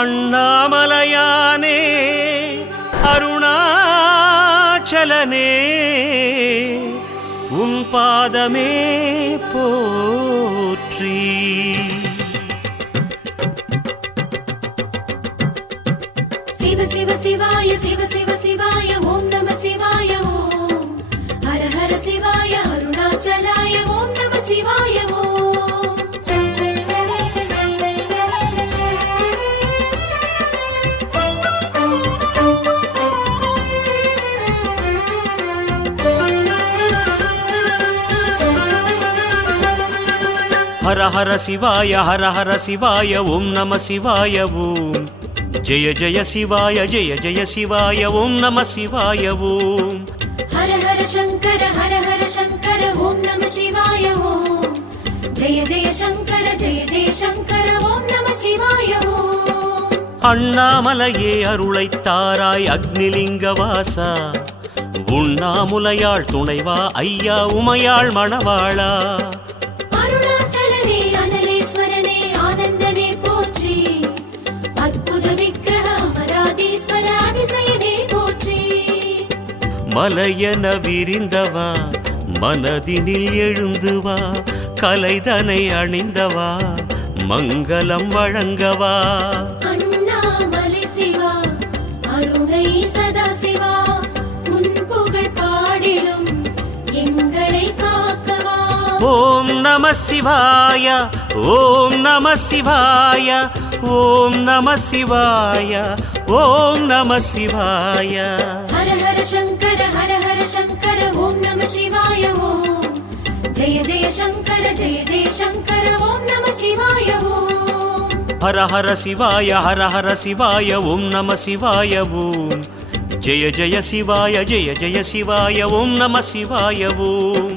அண்ணாமலையானே அருணாச்சலனே உன் பாதமே போற்றி. சிவ சிவ சிவாய சிவ சிவ சிவாய ஓம் நம சிவாய ஓம். ஹர ஹர சிவாய அருணாச்சலாய ஓம் நம சிவாய ஓம். ஹர ஹர சிவாய ஹர ஹர சிவாய ஓம் நம சிவாய ஓம். ஜெய ஜெய சிவாய ஜெய ஜெய சிவாய ஓம் நம சிவாய ஓம். ஹர ஹர சங்கர ஓம் நம சிவாய ஓம். ஜெய ஜெய சங்கர ஓம் நம சிவாய ஓம். அண்ணாமலையே அருளைத்தாராய் அக்னிலிங்க வாசா, உண்ணாமுலையாள் துணைவா ஐயா உமையாள் மணவாளா. அருணாச்சலனே அனலேஸ்வரனே ஆனந்தனே போற்றி. அற்புத விக்கிரக அமராதீஸ்வர அதிசயனே போற்றி. மலையென விரிந்தவா மனதினில் எழுந்துவா, கலைதனை அணிந்தவா மங்களம் வழங்கவா. அண்ணாமலை சிவா அருணை சதா சிவா, உன் புகழ் பாடிடும் எங்களை காக்கவா. ஓம் நம சிவாய ஓம் நம சிவாய ஓம் நம சிவாய ஓம் நம சிவாய. ஹர ஹர சங்கர ஓம் நம சிவாய ஓம். ஜெய ஜெய சங்கர ஓம் நம சிவாய ஓம். ஹர ஹர சிவாய ஹர ஹர சிவாய ஓம் நம சிவாய ஓம். ஜெய ஜெய சிவாய ஜெய ஜெய சிவாய ஓம் நம சிவாய ஓம்.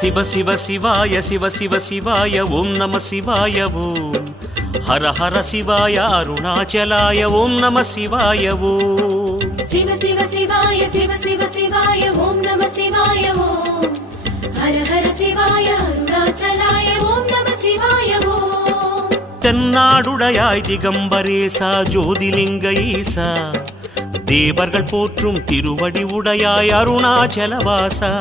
சிவ சிவ சிவாய சிவ சிவ சிவாய ஓம் நம சிவாய ஓம். ஹர ஹர சிவாய அருணாச்சலாய ஓம் நம சிவாய ஓம். சிவ சிவ சிவாய ஓம் நம சிவாய ஓம். ஹர ஹர சிவாய அருணாச்சலாய ஓம் நம சிவாய ஓம். தென்னாடுடையாய் திகம்பரேசா ஜோதிலிங்க ஈசா, தேவர்கள் போற்றும் திருவடி உடையாய் அருணாச்சலவாசா.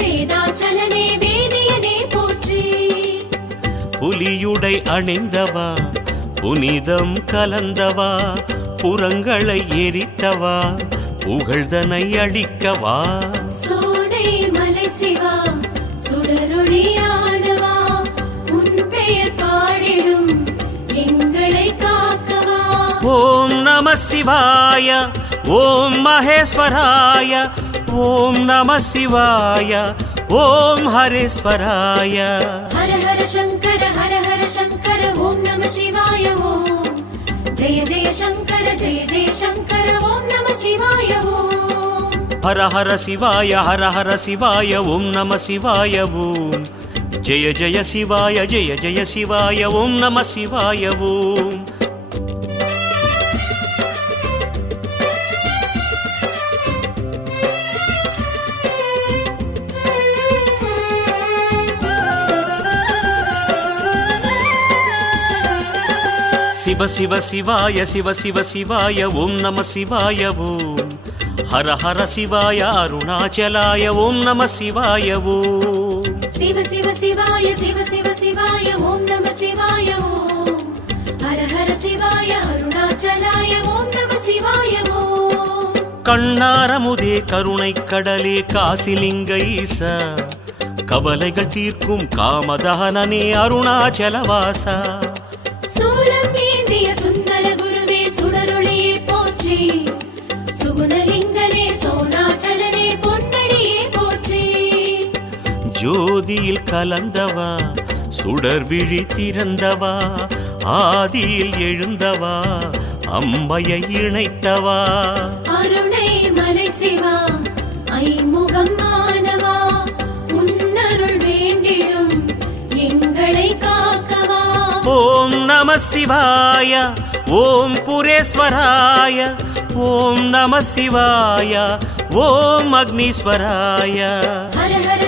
வேதாச்சலனே வேதியனே போற்றி. புலியுடை அணிந்தவா புனிதம் கலந்தவா, புறங்களை எரித்தவா புகழ்தனை அழிக்கவா. சோடை மலை சிவா சுடரொளியானவா, உன் பெயர் பாடிடும் எங்களை காக்கவா. ஓம் நம சிவாய ஓம் மகேஸ்வராய ஓம் நம சிவாய ஓம் ஹரேஸ்வராய. ஹர ஹர சங்கர ஓம் நம சிவாய ஓம். ஜெய ஜெய சங்கர ஓம் நம சிவாய ஓம். ஹர ஹர சிவாய ஹர ஹர சிவாய ஓம் நம சிவாய ஓம். ஜெய ஜெய சிவாய ஜெய ஜெய சிவாய ஓம் நம சிவாய ஓம். சிவ சிவ சிவாய சிவ சிவ சிவாய ஓம் நம சிவாய ஓம். ஹர ஹர சிவாய அருணாச்சலாய ஓம் நம சிவாய ஓம். சிவ சிவ சிவாய ஓம் நம சிவாய ஓம். ஹர ஹர சிவாய அருணாச்சலாய ஓம் நம சிவாய ஓம். கண்ணாரமுதே கருணை கடலே காசிலிங்க ஈசா, கவலைகள் தீர்க்கும் காமதஹனனே அருணாச்சலவாசா. சூலம் ஏந்திய சுந்தர குருவே சுடரொளியே போற்றி. சுகுணலிங்கனே சோணாச்சலனே பொன்னடியே போற்றி. ஜோதியில் கலந்தவா சுடர் விழி திறந்தவா, ஆதியில் எழுந்தவா அம்மையை இணைத்தவா. அருணை மலை சிவா ஐமுகம் மானவா, உன்னருள் வேண்டிடும் நம சிவாய ஓம் புரேஸ்வராய ஓம் நம சிவாய ஓம் அக்னீஸ்வராய ஹர ஹர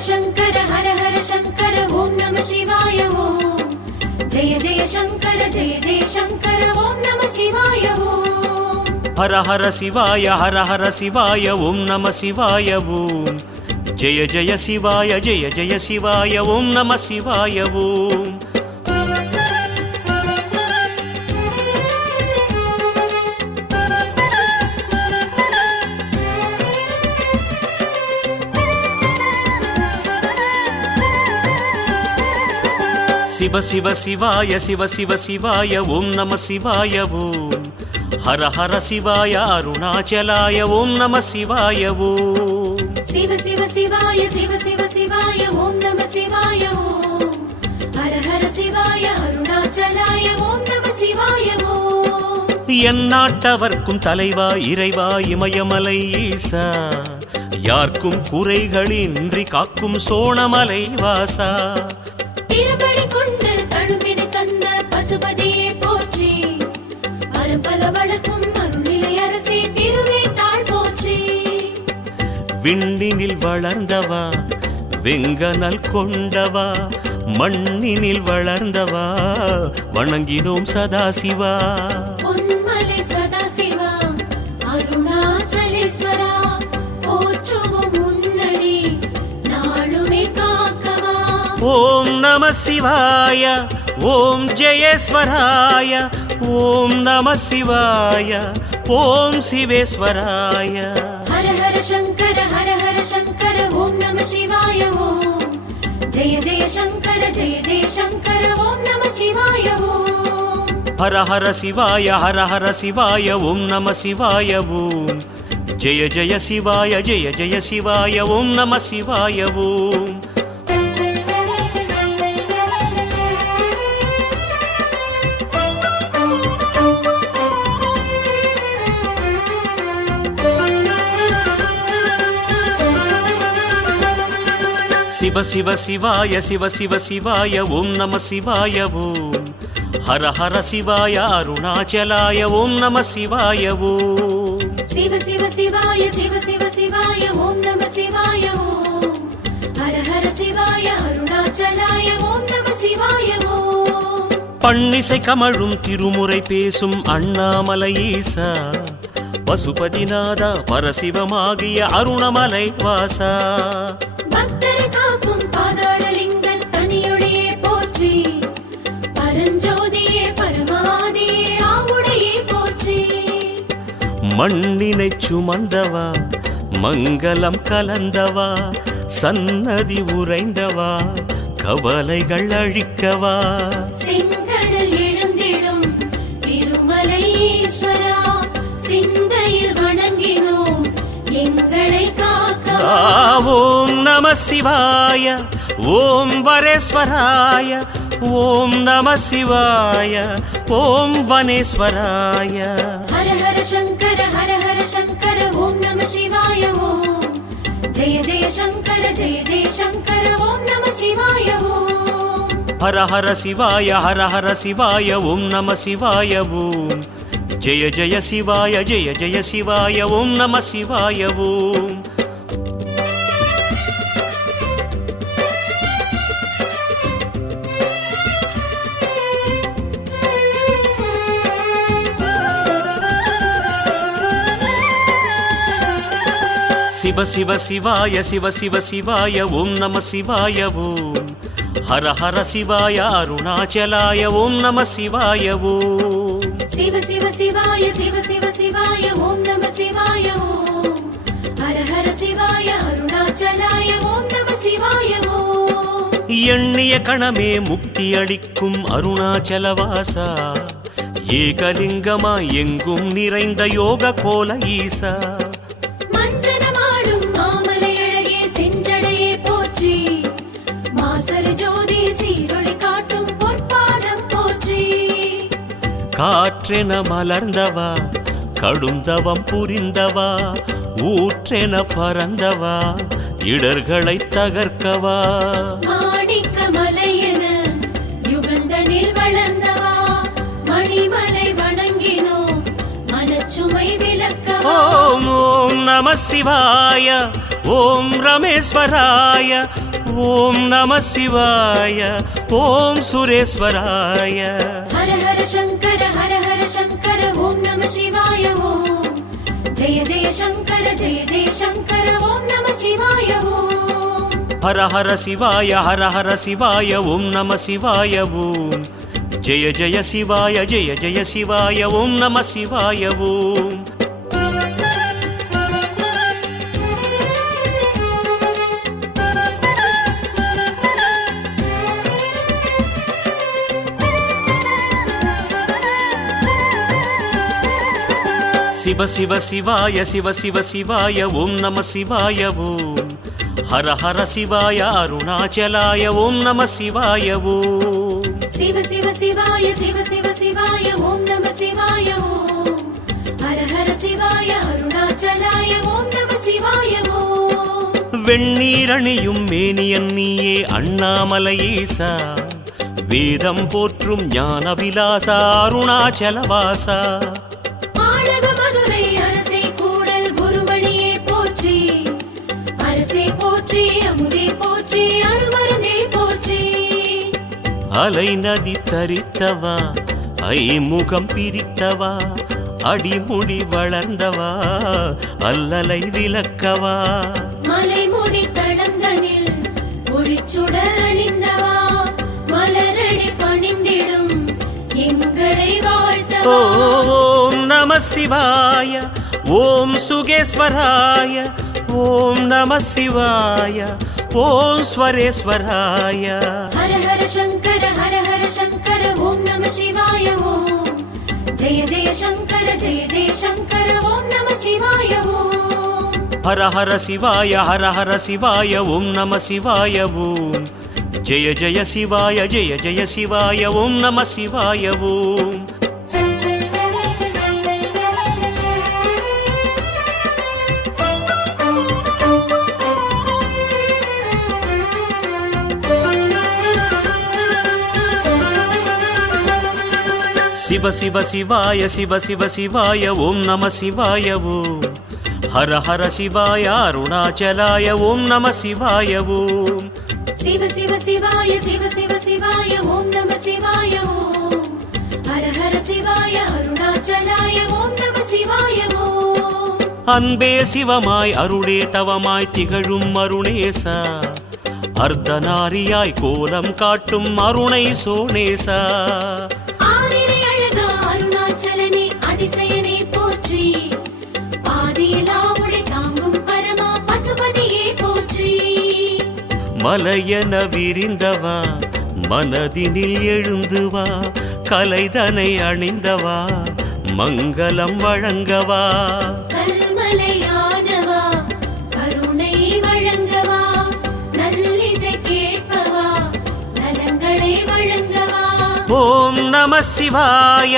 சங்கர ஓம் நம சிவாய ஓம் ஜெய ஜெய சங்கர ஓம் நம சிவாய ஓம் ஹர ஹர சிவாய ஓம் நம சிவாய ஓம் ஜெய ஜெய சிவாய ஓம் நம சிவாய ஓம் சிவ சிவ சிவாய ஓம் நம சிவாய ஓம் ஹர ஹர சிவாய அருணாச்சலாய ஓம் நம சிவாய ஓம் சிவ சிவ சிவாய ஓம் நம சிவாய ஓம் ஹர ஹர சிவாய அருணாச்சலாய ஓம் நம சிவாய ஓம் எந்நாட்டவர்க்கும் தலைவா இறைவா இமயமலை ஈசா யார்க்கும் குறைகளின்றி காக்கும் சோணமலை வாசா திருப்படி கொண்டு தழும்பினை தந்த பசுபதியே போற்றி அரும்பல வளர்க்கும் அருள்நிலை அரசே திருவே தாழ் போற்றி விண்ணினில் வளர்ந்தவா வெங்கனல் கொண்டவா மண்ணினில் வளர்ந்தவா வணங்கினோம் சதாசிவா பொன்மலை சதாசிவா அருணாச்சலேஸ்வரா போற்றுவோம் முன்னடி நாளுமே காக்கவா ஓம் நம சிவாய ஓம் ஜெயேஸ்வராய ஓம் நம சிவாய ஓம் சிவேஸ்வராய ஹர ஹர சங்கர ஓம் நம சிவாய ஓம் ஜெய ஜெய சங்கர ஓம் நம சிவாய ஓம் ஹர ஹர சிவாய ஓம் நம சிவாய ஓம் ஜெய ஜெய சிவாய ஓம் நம சிவாய ஓம் சிவ சிவாய ஓம் நம சிவாய ஓம் ஹர ஹர சிவாய அருணாச்சலாய ஓம் நம சிவாய ஓம் சிவ சிவ சிவாய ஓம் நம சிவாய ஓம் ஹர ஹர சிவாய அருணாச்சலாய ஓம் நம சிவாய ஓம் பன்னிசை கமழும் திருமுறை பேசும் அண்ணாமலை ஈசா பசுபதிநாதா பரசிவமாகிய அருணமலை வாசா பக்தரை காக்கும் பாதாளலிங்கன் தனியொழியே போற்றி பரஞ்சோதியே பரமாதியே ஆவுடையே போற்றி மண்ணினை சுமந்தவா மங்களம் கலந்தவா சன்னதி உறைந்தவா கவலைகள் அழிக்கவா செங்கடல் எழுந்திடும் திருமலை ஈஸ்வரா சிந்தையில் வணங்கினோம் எங்களை காக்கவா ஓம் நம சிவாய ஓம் வரேஸ்வராய ஓம் நம சிவாய ஓம் வனேஸ்வராய ஹர ஹர சங்கர ஓம் நம சிவாய ஓம் ஜெய ஜெய சங்கர ஓம் நம சிவாய ஓம் ஹர ஹர சிவாய ஓம் நம சிவாய ஓம் ஜெய ஜெய சிவாய ஓம் நம சிவாய ஓம் சிவ சிவாய ஓம் நம சிவாய ஓம் ஹர ஹர சிவாய அருணாச்சலாய ஓம் நம சிவாய ஓம் சிவ சிவாய ஓம் நம சிவாய ஓம் ஹர ஹர சிவாய அருணாச்சலாய ஓம் நம சிவாய ஓம் எண்ணிய கணமே முக்தி அளிக்கும் அருணாச்சலவாசா ஏகலிங்கமா எங்கும் நிறைந்த யோக கோல ஈசா மஞ்சனமாடும் மாமலை அழகே செஞ்சடையே போற்றி மாசரு ஜோதி சீரொளி காட்டும் பொற்பாதம் போற்றி காற்றென மலர்ந்தவா கடுந்தவம் புரிந்தவா ஊற்றென பறந்தவா இடர்களை தகர்க்கவா மாணிக்க மலையென யுகந்தனில் வளர்ந்தவா பனிமலை வணங்கினோம் மனச்சுமை விலக்கவா. ஓம் ஓம் நம சிவாய ஓம் ரமேஸ்வராய ஓம் நம சிவாய ஓம் சுரேஸ்வராய. ஹர ஹர சங்கர ஓம் நம சிவாய ஓம். ஜெய ஜெய சங்கர ஓம் நம சிவாய ஓம். ஹர ஹர சிவாய ஓம் நம சிவாய ஓம். ஜெய ஜெய சிவாய ஓம் நம சிவாய ஓம். சிவ சிவாய ஓம் நம சிவாய ஓம். ஹர ஹர சிவாய அருணாச்சலாய ஓம் நம சிவாய ஓம். சிவ சிவாய ஓம் நம சிவாய ஓம். ஹர ஹர சிவாய அருணாச்சலாய ஓம் நம சிவாய ஓம். வெண்ணீரணியும் மேனியன் நீயே அண்ணாமலையீசா, வேதம் போற்றும் ஞானவிலாசா அருணாச்சலவாசா. அலை நதி தரித்தவா ஐமுகம் பிரித்தவா, அடிமுடி வளர்ந்தவா அல்லலை விலக்கவா. மலைமுடி தடந்தனில் ஒளிச்சுடர் அணிந்தவா, மலரடி பணிந்திடும் எங்களை வாழ்த்தவா. ஓம் நம சிவாய ஓம் சுகேஸ்வராய ஓம் நம சிவாய ஓம் ஸ்வரேஸ்வராய. ஹர ஹர சங்கர ஓம் நம சிவாய ஓம். ஜெய ஜெய சங்கர ஓம் நம சிவாய ஓம். ஹர ஹர சிவாய ஓம் நம சிவாய ஓம். ஜெய ஜெய சிவாய ஓம் நம சிவாய ஓம். சிவாய ஓம் நம சிவாய ஓம். ஹர ஹர சிவாய அருணாச்சலாய ஓம் நம சிவாய ஓம். சிவ சிவாய ஓம் நம சிவாய ஓம். ஹர ஹர சிவாய அருணாச்சலாய ஓம் நம சிவாய ஓம். அன்பே சிவமாய் அருளே தவமாய் திகழும் அருணேசா, அர்த்தநாரியாய் கோலம் காட்டும் அருணை சோனேசா. அருணாச்சலனே அதிசயனே போற்றி, பாதியிலா உடை தாங்கும் பரமா பசுபதியே போற்றி. மலையன விரிந்தவா மனதினில் எழுந்துவா, கலைதனை அணிந்தவா மங்களம் வழங்கவா. கல்மலையானவா கருணை வழங்கவா, நல்லிசை கேட்பவா நலங்களை வழங்கவா. ஓம் நம சிவாய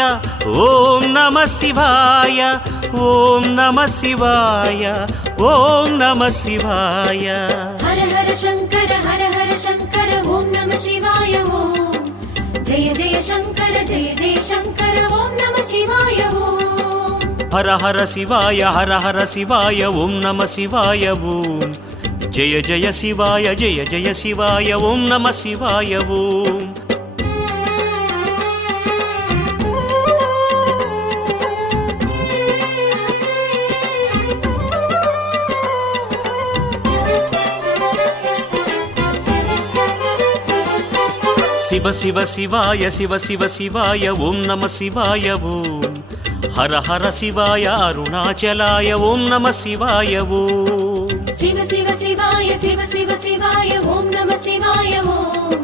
ஓம் நம சிவாய ஓம் நம சிவாய ஓம் நம சிவாய. ஹர ஹர சங்கர ஓம் நம சிவாய ஓம். ஜெய ஜெய சங்கர ஓம் நம சிவாய ஓம். ஹர ஹர சிவாய ஓம் நம சிவாய ஓம். ஜெய ஜெய சிவாய ஓம் நம சிவாய ஓம். சிவாய ஓம் நம சிவாய ஓம். ஹர ஹர சிவாய அருணாச்சலாய ஓம் நம சிவாய ஓம். சிவ சிவாய ஓம் நம சிவாய ஓம்.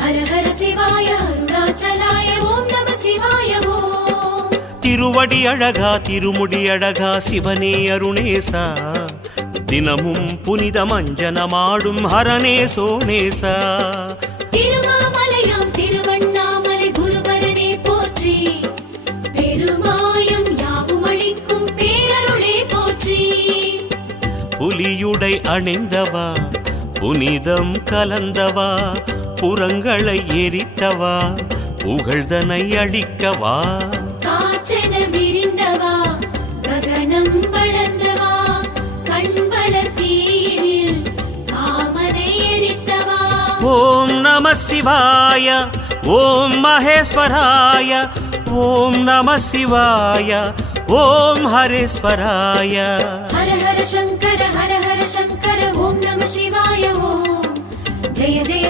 ஹர ஹர சிவாய அருணாச்சலாய ஓம் நம சிவாய ஓம். திருவடி அழகா திருமுடி அழகா சிவனே அருணேசா, தினமும் புனித மஞ்சனமாடும் ஹரனே சோனேசா. திருமாமலையாம் திருவண்ணாமலை குருபரனே போற்றி, பெருமாயம் யாவும் அழிக்கும் பேரருளே போற்றி. புலியுடை அணிந்தவா புனிதம் கலந்தவா, புறங்களை எரித்தவா புகழ்தனை அளிக்கவா காற்றென விரிந்தவா ககனம் வளர்ந்தவா கண் வளர்த்தீரில் காமனை எரித்தவா ஓம் நம சிவாய ஓம் மகேஸ்வராய ஓம் நம சிவாய ஓம் ஹரேஸ்வராய ஹர ஹர சங்கர ஓம் நம சிவாய ஓம் ஜெய ஜெய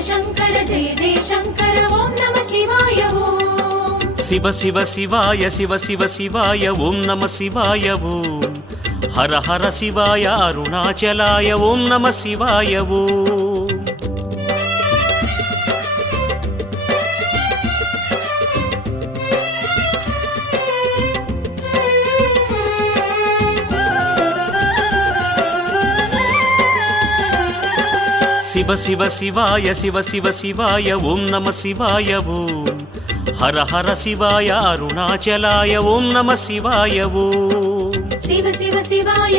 சங்கர ஓம் நம சிவாய ஓம் சிவ சிவ சிவாய சிவ சிவ சிவாய ஓம் நம சிவாய ஓம் ஹர ஹர சிவாய அருணாச்சலாய ஓம் நம சிவாய ஓம் சிவ சிவ சிவாய சிவ சிவ சிவாய ஓம் நம சிவாய ஓம் ஹர ஹர சிவாய அருணாச்சலாய ஓம் நம சிவாய ஓம் சிவ சிவ சிவாய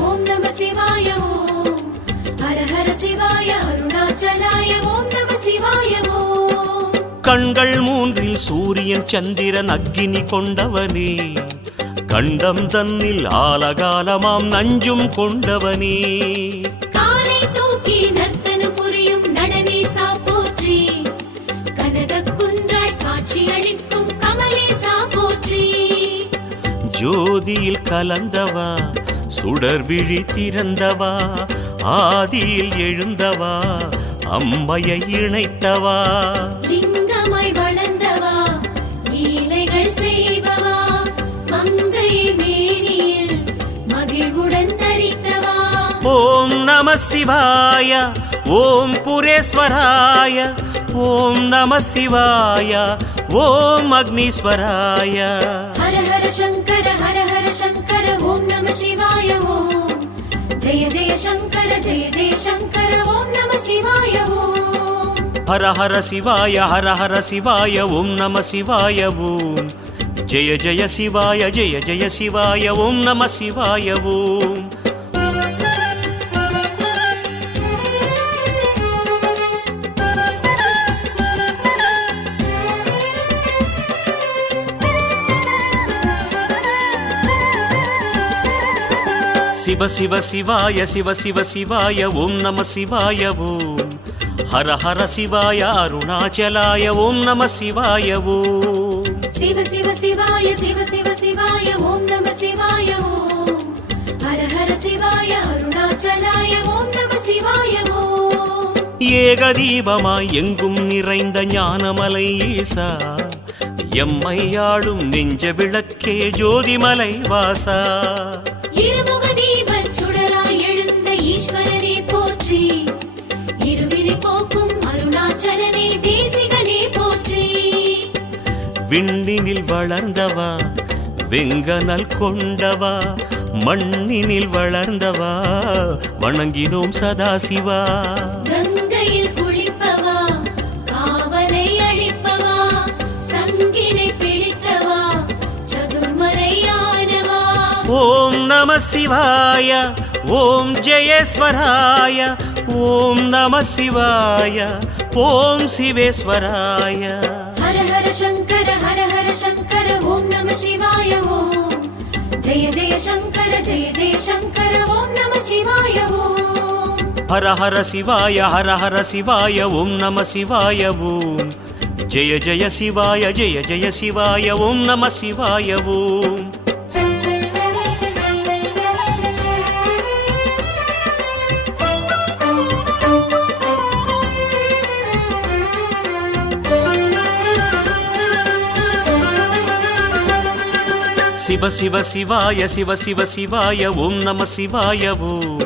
ஓம் நம சிவாய ஓம் ஹர ஹர சிவாய அருணாச்சலாய ஓம் நம சிவாய ஓம் கண்கள் மூன்றில் சூரியன் சந்திரன் அக்கினி கொண்டவனே கண்டம் தன்னில் ஆலகாலமாம் நஞ்சும் கொண்டவனே காலை தூக்கி நர்த்தனம் புரியும் நடனேசா போற்றி கனக குன்றாய் காட்சி அளிக்கும் கமலேசா போற்றி ஜோதியில் கலந்தவா சுடர் விழி திறந்தவா ஆதியில் எழுந்தவா அம்மையை இணைத்தவா லிங்கமாய் வளர்ந்தவா லீலைகள் செய்பவா மங்கை மேனியில் மகிழ்வுடன் தரித்தவா ஓம் நம சிவாய ஓம் புரேஸ்வராய ஓம் நம சிவாய ஓம் அக்னீஸ்வராய ஹர ஹர சங்கர ஓம் நம சிவாய ஓம் ஜெய ஜெய சங்கர ஓம் நம சிவாய ஓம் ஹர ஹர சிவாய ஓம் நம சிவாய ஓம் ஜெய ஜெய சிவாய ஓம் நம சிவாய ஓம் சிவ சிவ சிவாய ஓம் நம சிவாய ஓம் ஹர ஹர சிவாய அருணாச்சலாய ஓம் நம சிவாய ஓம் சிவ சிவ சிவாய ஓம் நம சிவாய ஓம் ஹர ஹர சிவாய அருணாச்சலாய ஓம் நம சிவாய ஓம் ஏகதீபமாய் எங்கும் நிறைந்த ஞானமலை ஈசா எம்மையாளும் நெஞ்ச விளக்கே ஜோதிமலை வாசா இருமுக தீபச் சுடராய் எழுந்த ஈஸ்வரனே போற்றி இருவினை போக்கும் அருணாச்சலனே தேசிகனே போற்றி விண்ணினில் வளர்ந்தவா வெங்கனல் கொண்டவா மண்ணினில் வளர்ந்தவா வணங்கினோம் சதாசிவா கங்கையில் குளிப்பவா காவலை அளிப்பவா சங்கினை பிடித்தவா சதுர்மறையானவா ஓம் நம சிவாய ஓம் ஜெயேஸ்வராய ஓம் நம சிவாய ஓம் சிவேஸ்வராய ஹர ஹர சங்கர ஓம் நம சிவாய ஓம் ஜெய ஜெய சங்கர ஓம் நம சிவாய ஓம் ஹர ஹர சிவாய ஓம் நம சிவாய ஓம் ஜெய ஜெய சிவாய ஓம் நம சிவாய ஓம் சிவ சிவ சிவாய ஓம் நம சிவாய ஓம்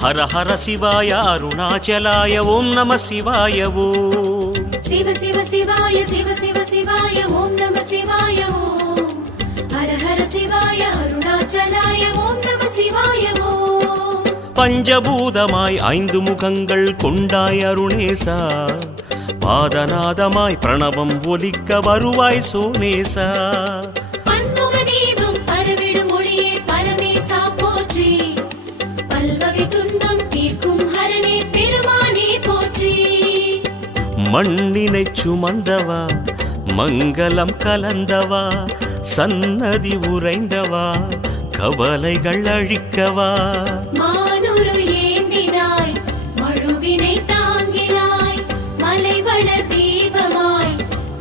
ஹர ஹர சிவாய அருணாச்சலாய ஓம் நம சிவாய ஓம் சிவ சிவ சிவாய ஓம் நம சிவாய ஓம் ஹர ஹர சிவாய அருணாச்சலாய ஓம் நம சிவாய ஓம் பஞ்சபூதமாய் ஐந்து முகங்கள் கொண்டாய் அருணேசா பாதநாதமாய் பிரணவம் ஒலிக்க வருவாய் சோனேசா மண்ணினை சுமந்தவா மங்களம் கலந்தவா சன்னதி உறைந்தவா கவலைகள் அழிக்கவா மானுரு ஏந்தினாய் மழுவினை தாங்கினாய் மலைவளர் தீபமாய்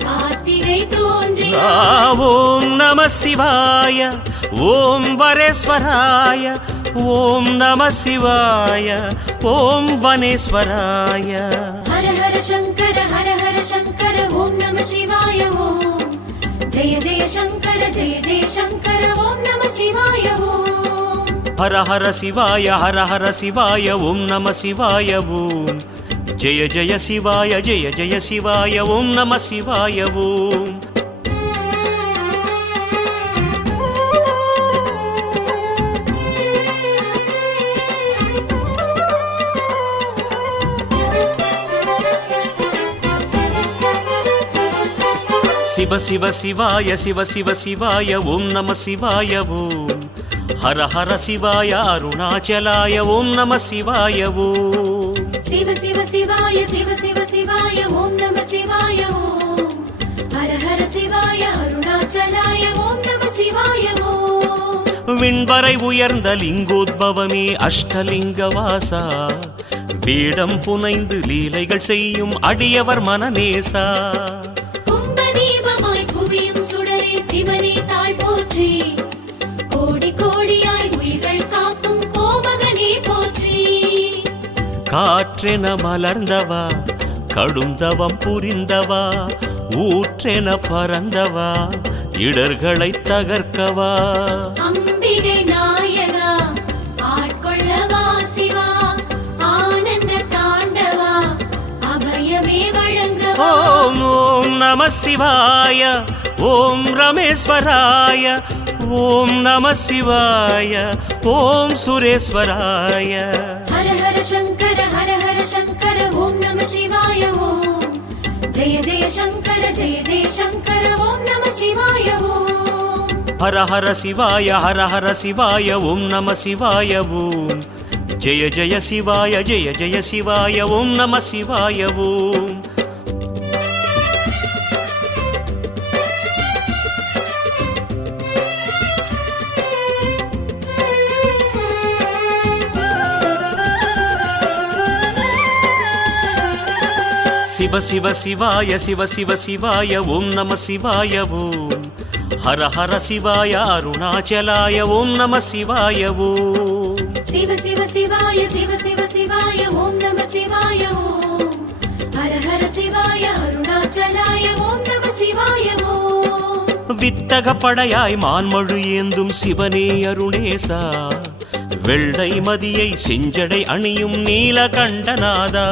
காத்திரை தோன்றினாய் ஓம் நம சிவாய ஓம் வரேஸ்வராய ஓம் நம சிவாய ஓம் வனேஸ்வராய ஹர ஹர சங்கர ஓம் நம சிவாய ஓம் ஜெய ஜெய சங்கர ஓம் நம சிவாய ஓம் ஹர ஹர சிவாய ஓம் நம சிவாய ஓம் ஜெய ஜெய சிவாய ஓம் நம சிவாய ஓம் சிவ சிவாய ஓம் நம சிவாய ஓம் ஹர ஹர சிவாய அருணாச்சலாய ஓம் நம சிவாய ஓம் சிவ சிவாய ஓம் நம சிவாய ஓம் ஹர ஹர சிவாய அருணாச்சலாய ஓம் நம சிவாய ஓம் விண்வரை உயர்ந்த லிங்கோத்பவமே அஷ்டலிங்க வாசா வேடம் புனைந்து லீலைகள் செய்யும் அடியவர் மனநேசா சிவனே தாழ் போற்றி கோடி கோடியாய் உயிர்கள் காக்கும் கோமகனே போற்றி காற்றென மலர்ந்தவா கடும் தவம் புரிந்தவா ஊற்றென பறந்தவா இடர்களை தகர்க்கவா அம்பிகை நாயகா ஆட்கொள்ளவா சிவா ஆனந்த தாண்டவா அபயமே வழங்கவா ஓம் ஓம் நம சிவாய ஓம் ரமேஸ்வராய ஓம் நம சிவாய ஓம் சுரேஸ்வராய ஹர ஹர சங்கர ஓம் நம சிவாய ஓம் ஜெய ஜெய சங்கர ஓம் நம சிவாய ஓம் ஹர ஹர சிவாய ஓம் நம சிவாய ஓம் ஜெய ஜெய சிவாய ஓம் நம சிவாய ஓம் சிவ சிவாய ஓம் நம சிவாய ஓம் ஹர ஹர சிவாய அருணாச்சலாய ஓம் நம சிவாய ஓம் சிவ சிவாய ஓம் நம சிவாய ஓம் ஹர ஹர சிவாய அருணாச்சலாய ஓம் நம சிவாய ஓம் வித்தக படையாய் மான்மழு ஏந்தும் சிவனே அருணேசா வெள்ளை மதியை செஞ்சடை அணியும் நீலகண்டநாதா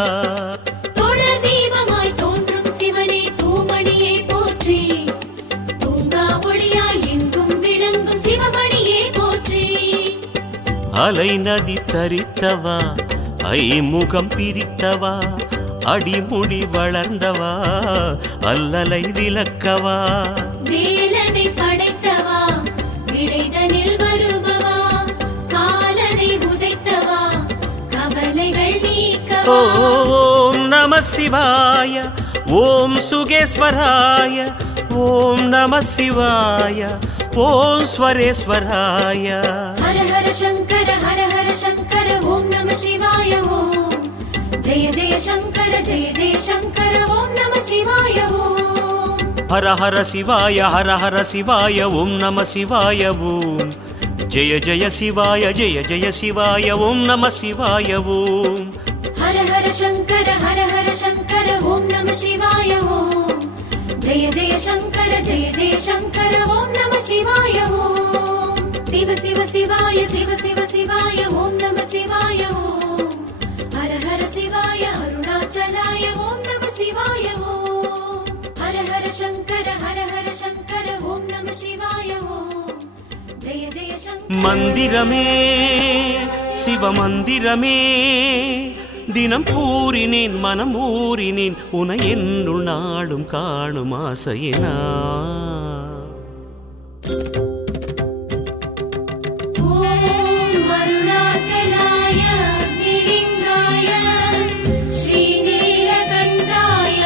அலை நதி தரித்தவா ஐமுகம் பிரித்தவா அடிமுடி வளர்ந்தவா அல்லலை விலக்கவா வேலனை படைத்தவா விடைதனில் வருபவா காலனை உதைத்தவா கவலைகள் நீக்கவா ஓம் நம சிவாய ஓம் சுகேஸ்வராய ஓம் நம சிவாய ஓம் ஸ்வரேஸ்வராய ஹர ஹர சங்கர ஓம் நம சிவாய ஓம் ஜெய ஜெய சங்கர ஓம் நம சிவாய ஓம் ஹர ஹர சிவாய ஓம் நம சிவாய ஓம் ஜெய ஜெய சிவாய ஓம் நம சிவாய ஓம் ஹர ஹர சங்கர ஓம் நம சிவாய ஓம் ஜெய ஜெய சங்கர ஓம் நம சிவாய ஓம் சிவ சிவாய ஓம் நம சிவாய ஓம் ஹர ஹர சிவாய அருணாச்சலாய ஓம் நம சிவாய ஓம் ஹர ஹர சங்கர ஓம் நம சிவாய ஓம் ஜெய ஜெய மந்திரமே சிவமந்திரமே தினம் கூறினேன் மனம் ஊறினேன் உனை என்னுள் நாளும் காணும் ஆசையினா அருணாச்சலாய ஸ்ரீ நீலகண்டாய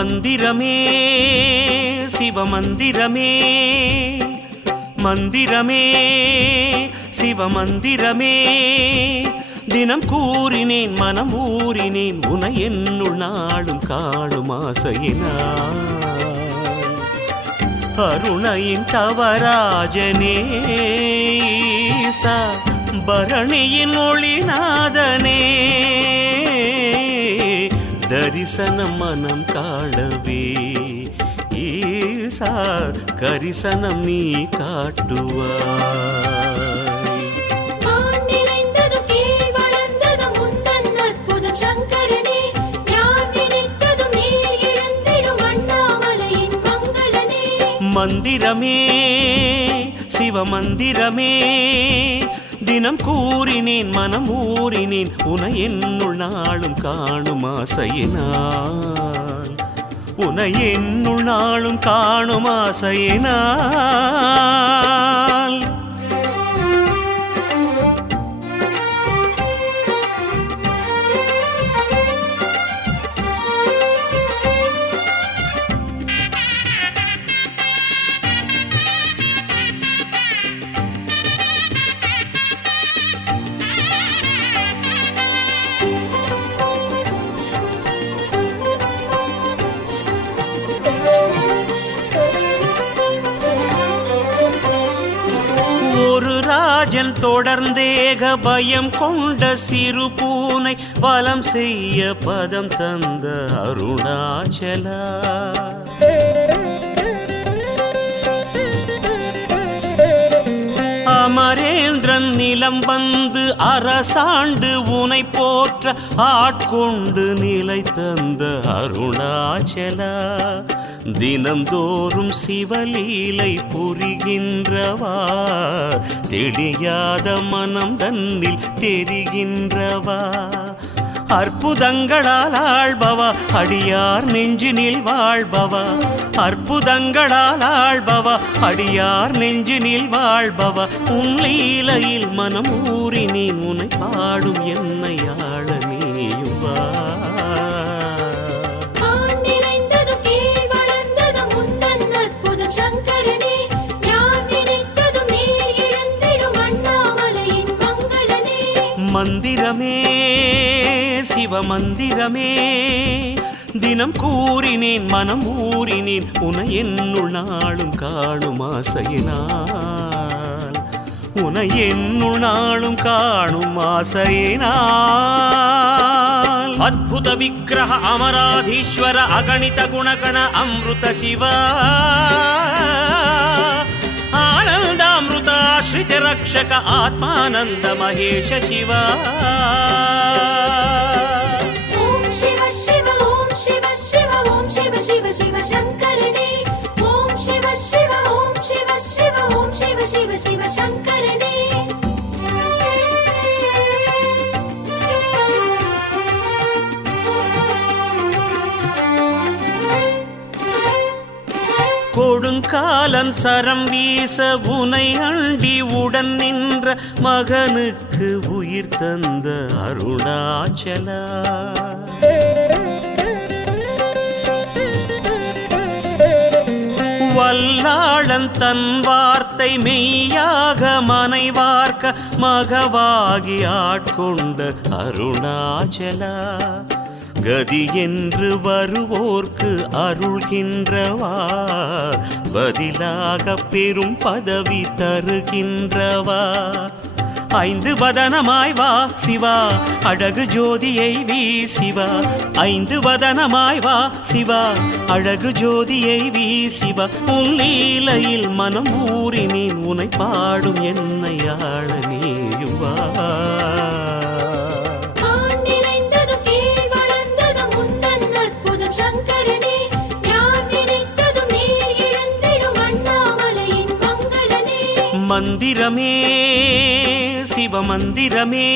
மந்திரமே சிவமந்திரமே மந்திரமே சிவமந்திரமே தினம் கூறினேன் மனம் ஊறினேன் உனை என்னுள் நாளும் காணும் ஆசையினான் அருணையின் தவராஜனே ஈசா பரணியின் ஒளிநாதனே தரிசனம் மனம் காணவே ஈசா கரிசனம் நீ காட்டுவாய் மந்திரமே சிவமந்திரமே தினம் கூறினேன் மனம் ஊறினேன் உனை என்னுள் நாளும் காணும் ஆசையினான் உனை என்னுள் நாளும் காணும் ஆசையினான் ராஜன் தொடர்ந்தேக பயம் கொண்ட சிறு பூனை வலம் செய்ய பதம் தந்த அருணாச்சலா அமரேந்திரன் நிலம் வந்து அரசாண்டு உனை போற்ற ஆட்கொண்டு நிலை தந்த அருணாச்சலா தினந்தோறும் சிவலீலை புரிகின்றவா தெளியாத மனம் தன்னில் தெரிகின்றவா அற்புதங்களால் ஆள்பவா அடியார் நெஞ்சினில் வாழ்பவா அற்புதங்களால் ஆள்பவா அடியார் நெஞ்சினில் வாழ்பவா உன் லீலையில் மனம் ஊறி நீ உனை பாடும் என்னை ஆள நீயும் வா மந்திரமே சிவமந்திரமே தினம் கூறினேன் மனம் ஊறினேன் உனை என்னுள் நாளும் காணும் ஆசையினால் உனை என்னுள் நாளும் காணும் ஆசையினால் அத்புத விக்கிரக அமராதீஸ்வர அகணித குணகண அம்ருத சிவா आनन्दामृताश्रित रक्षक आत्मानन्द महेश शिवा ओम शिव शिव ओम शिव शिव ओम शिव शिव शिव शंकरने ओम शिव शिव ओम शिव शिव ओम शिव शिव शिव शंकरने கொடுங்காலன் சரம் வீச உனை அண்டி உடன் நின்ற மகனுக்கு உயிர் தந்த அருணாச்சலா வல்லாளன் தன் வார்த்தை மெய்யாக மனைவார்க்க மகவாகி ஆட்கொண்ட அருணாச்சலா கதி என்று வருவோர்க்கு அருள்கின்றவா பதிலாக பெரும் பதவி தருகின்றவா ஐந்து வதனமாய் வா சிவா அழகு ஜோதியை வீசிவா ஐந்து வதனமாய் வா சிவா அழகு ஜோதியை வீசிவா உன் லீலையில் மனம் ஊறினேன் உனை பாடும் என்னை ஆள நீயுவா மந்திரமே சிவமந்திரமே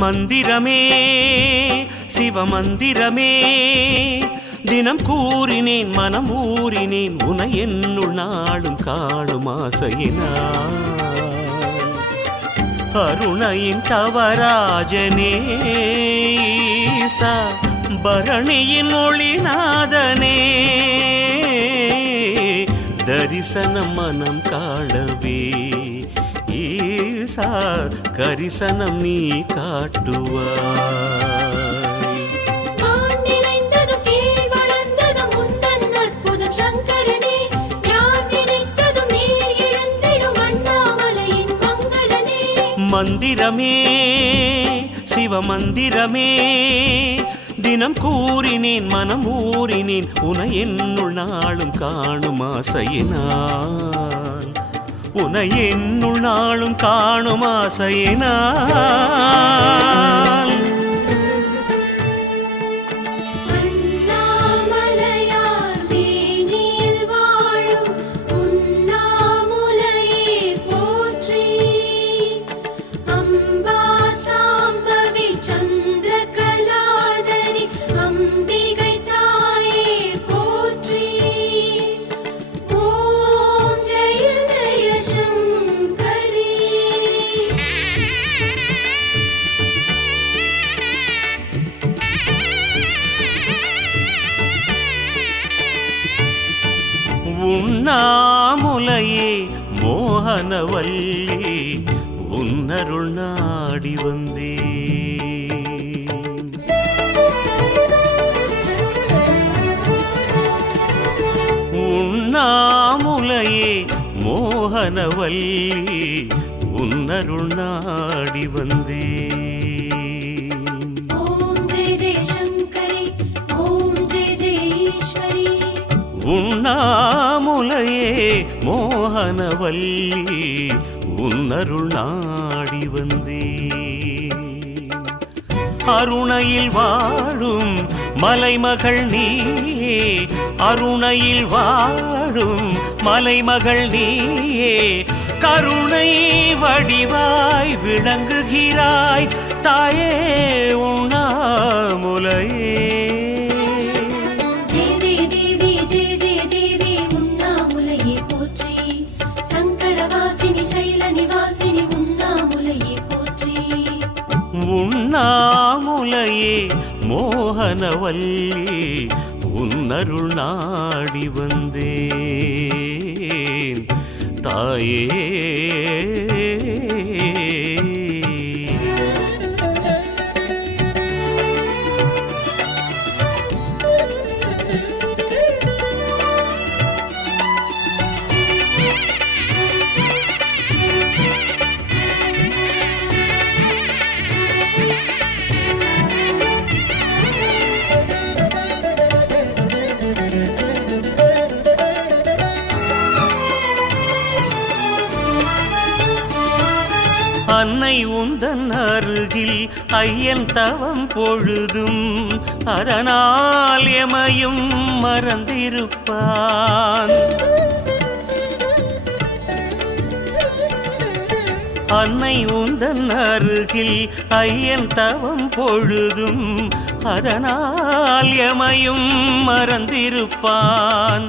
மந்திரமே சிவமந்திரமே தினம் கூறினேன் மனம் ஊறினேன் உனை என்னுள் நாளும் காணும் ஆசையினான் அருணையின் தவராஜனே ஈசா பரணியின் ஒளிநாதனே தரிசனம் மனம் காணவே ஈசா கரிசனம் நீ காட்டுவாய். வான் நிறைந்ததும் கீழ் வளர்ந்ததும் உந்தன் அற்புதம் சங்கரனே. யார் நினைத்ததும் நீர் எழுந்திடும் அண்ணாமலையின் மங்களனே. மந்திரமே சிவமந்திரமே தினம் கூறினேன் மனம் ஊறினேன் உனை என்னுள் நாளும் காணும் ஆசையினான். உனை என்னுள் நாளும் காணும் ஆசையினான். அண்ணாமலையார் மேனியில் வாழும் உண்ணாமுலையே போற்றி. அம்பா சாம்பவி சந்திரகலாதரி அம்பிகை தாயே போற்றி. ஓம் ஜெய ஜெய சங்கரி. உண்ணாமுலையே மோகனவல்லி உன்னருள் நாடி வந்தேன். உண்ணாமுலையே மோகனவல்லி உன்னருள் நாடி வந்தேன். ஓம் ஜெய ஜெய சங்கரி. ஓம் ஜெய ஜெய ஈஸ்வரி. உண்ணாமுலையே மோகனவல்லி உன்னருள் நாடி வந்தேன். அருணையில் வாழும் மலைமகள் நீயே அருணையில் வாழும் மலைமகள் நீயே கருணை வடிவாய் விளங்குகிறாய் தாயே உண்ணாமுலையே. ஜெய ஜெய தேவி ஜெய ஜெய தேவி உண்ணாமுலையே போற்றி. சங்கரவாசினி சைல நிவாசினி உண்ணாமுலையே போற்றி. உண்ணாமுலையே மோகனவல்லி உன்னருள் நாடி வந்தேன் தாயே. அன்னை உந்தன் அருகில் ஐயன் தவம் பொழுதும் அதனால் எமையும் மறந்திருப்பான். அன்னை உந்தன் அருகில் ஐயன் தவம் பொழுதும் அதனால் எமையும் மறந்திருப்பான்.